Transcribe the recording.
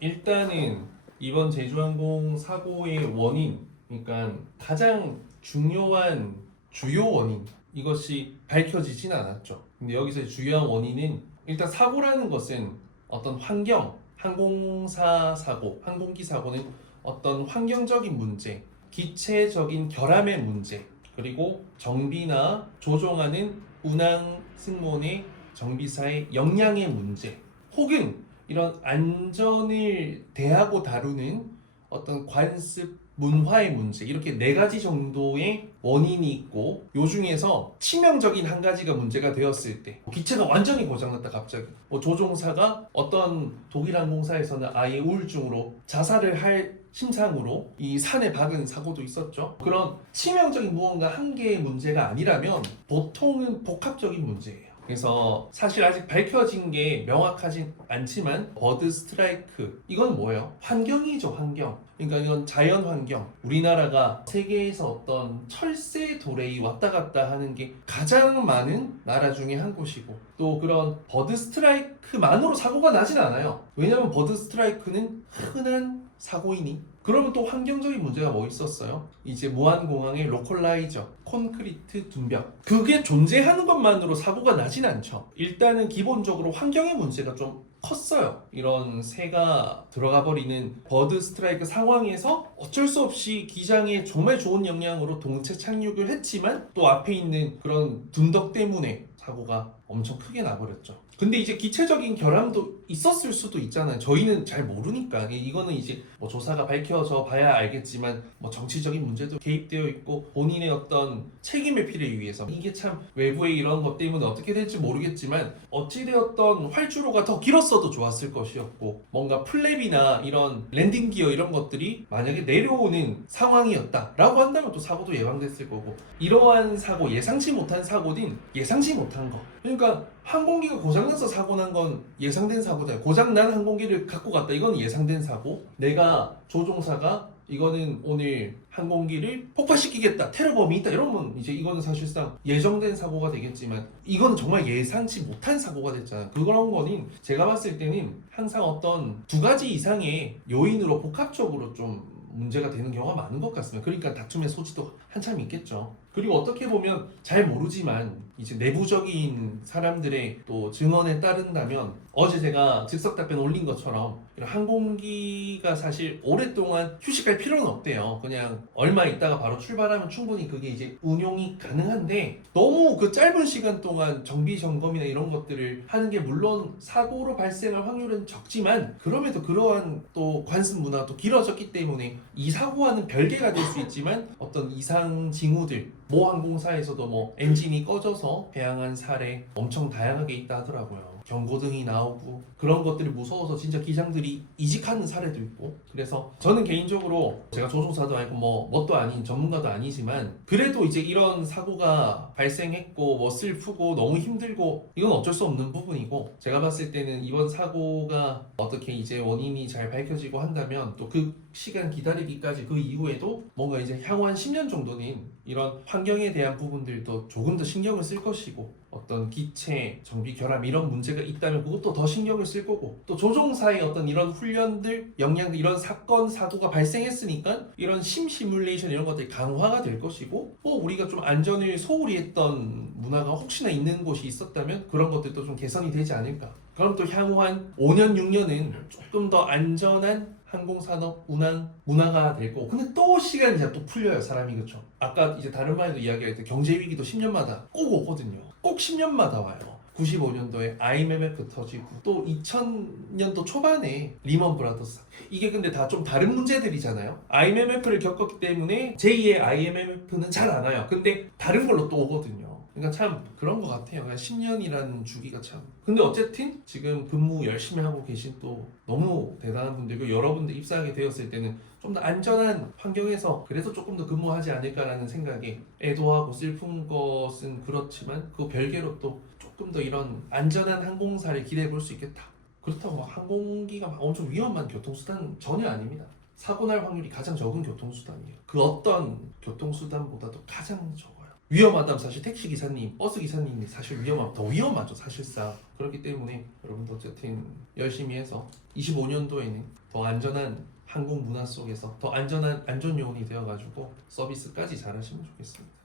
일단은 이번 제주항공 사고의 원인, 그러니까 가장 중요한 주요 원인 이것이 밝혀지진 않았죠. 근데 여기서 중요한 원인은 일단 사고라는 것은 어떤 환경, 항공사 사고, 항공기 사고는 어떤 환경적인 문제, 기체적인 결함의 문제, 그리고 정비나 조종하는 운항 승무원의 정비사의 역량의 문제, 혹은 이런 안전을 대하고 다루는 어떤 관습 문화의 문제, 이렇게 네 가지 정도의 원인이 있고, 요 중에서 치명적인 한 가지가 문제가 되었을 때, 기체가 완전히 고장났다 갑자기, 조종사가 어떤 독일 항공사에서는 아예 우울증으로 자살을 할 심상으로 이 산에 박은 사고도 있었죠. 그런 치명적인 무언가 한 개의 문제가 아니라면 보통은 복합적인 문제예요. 그래서 사실 아직 밝혀진 게 명확하진 않지만 버드 스트라이크, 이건 뭐예요? 환경이죠, 환경. 그러니까 이건 자연 환경. 우리나라가 세계에서 어떤 철새 도래이 왔다 갔다 하는 게 가장 많은 나라 중에 한 곳이고, 또 그런 버드 스트라이크만으로 사고가 나진 않아요. 왜냐하면 버드 스트라이크는 흔한 사고이니. 그러면 또 환경적인 문제가 뭐 있었어요? 이제 무한공항의 로컬라이저, 콘크리트 둔벽, 그게 존재하는 것만으로 사고가 나진 않죠. 일단은 기본적으로 환경의 문제가 좀 컸어요. 이런 새가 들어가 버리는 버드 스트라이크 상황에서 어쩔 수 없이 기장에 정말 좋은 역량으로 동체 착륙을 했지만 또 앞에 있는 그런 둔덕 때문에 사고가 엄청 크게 나버렸죠. 근데 이제 기체적인 결함도 있었을 수도 있잖아요. 저희는 잘 모르니까. 이거는 이제 뭐 조사가 밝혀져 봐야 알겠지만, 뭐 정치적인 문제도 개입되어 있고, 본인의 어떤 책임을 필요하기 위해서, 이게 참 외부의 이런 것 때문에 어떻게 될지 모르겠지만 어찌되었던 활주로가 더 길었어도 좋았을 것이었고, 뭔가 플랩이나 이런 랜딩 기어 이런 것들이 만약에 내려오는 상황이었다라고 한다면 또 사고도 예방됐을 거고, 이러한 사고, 예상치 못한 사고든 예상치 못한 거, 그러니까 항공기가 고장나서 사고 난 건 예상된 사고잖아요. 고장난 항공기를 갖고 갔다, 이건 예상된 사고. 내가 조종사가 이거는 오늘 항공기를 폭파시키겠다, 테러범이 있다, 이러면 이제 이거는 사실상 예정된 사고가 되겠지만, 이거는 정말 예상치 못한 사고가 됐잖아요. 그런 거는 제가 봤을 때는 항상 어떤 두 가지 이상의 요인으로 복합적으로 좀 문제가 되는 경우가 많은 것 같습니다. 그러니까 다툼의 소지도 한참 있겠죠. 그리고 어떻게 보면 잘 모르지만 이제 내부적인 사람들의 또 증언에 따른다면, 어제 제가 즉석 답변 올린 것처럼 이런 항공기가 사실 오랫동안 휴식할 필요는 없대요. 그냥 얼마 있다가 바로 출발하면 충분히 그게 이제 운용이 가능한데, 너무 그 짧은 시간 동안 정비 점검이나 이런 것들을 하는 게 물론 사고로 발생할 확률은 적지만, 그럼에도 그러한 또 관습 문화가 또 길어졌기 때문에 이 사고와는 별개가 될 수 있지만 어떤 이상 징후들, 모 항공사에서도 뭐 엔진이 꺼져서 배양한 사례 엄청 다양하게 있다 하더라고요. 경고등이 나오고, 그런 것들이 무서워서 진짜 기장들이 이직하는 사례도 있고. 그래서 저는 개인적으로, 제가 조종사도 아니고 뭣도 아닌 전문가도 아니지만, 그래도 이제 이런 사고가 발생했고 뭐 슬프고 너무 힘들고, 이건 어쩔 수 없는 부분이고, 제가 봤을 때는 이번 사고가 어떻게 이제 원인이 잘 밝혀지고 한다면, 또 그 시간 기다리기까지, 그 이후에도 뭔가 이제 향후 한 10년 정도는 이런 환경에 대한 부분들도 조금 더 신경을 쓸 것이고, 어떤 기체, 정비 결함 이런 문제가 있다면 그것도 더 신경을 쓸 거고, 또 조종사의 어떤 이런 훈련들, 역량들, 이런 사건, 사고가 발생했으니까 이런 시뮬레이션 이런 것들이 강화가 될 것이고, 우리가 좀 안전을 소홀히 했던 문화가 혹시나 있는 곳이 있었다면 그런 것들도 좀 개선이 되지 않을까. 그럼 또 향후 한 5년, 6년은 조금 더 안전한 항공산업 운항 문화가 될 거고. 근데 또 시간이 이제 또 풀려요, 사람이. 그렇죠? 아까 이제 다른 말에도 이야기할 때 경제 위기도 10년마다 꼭 오거든요. 꼭 10년마다 와요. 95년도에 IMF 터지고, 또 2000년도 초반에 리먼 브라더스. 이게 근데 다 좀 다른 문제들이잖아요. IMF를 겪었기 때문에 제2의 IMF는 잘 안 와요. 근데 다른 걸로 또 오거든요. 그러니까 참 그런 것 같아요. 그냥 10년이라는 주기가 참. 근데 어쨌든 지금 근무 열심히 하고 계신 또 너무 대단한 분들고, 여러분들 입사하게 되었을 때는 좀 더 안전한 환경에서 그래서 조금 더 근무하지 않을까라는 생각에, 애도하고 슬픈 것은 그렇지만 그 별개로 또 조금 더 이런 안전한 항공사를 기대해 볼 수 있겠다. 그렇다고 막 항공기가 막 엄청 위험한 교통수단은 전혀 아닙니다. 사고 날 확률이 가장 적은 교통수단이에요. 그 어떤 교통수단보다도 가장 적어요. 위험하다면 사실 택시 기사님, 버스 기사님이 사실 더 위험하죠 사실상. 그렇기 때문에 여러분도 어쨌든 열심히 해서 25년도에는 더 안전한 항공 문화 속에서 더 안전한 안전 요원이 되어가지고 서비스까지 잘하시면 좋겠습니다.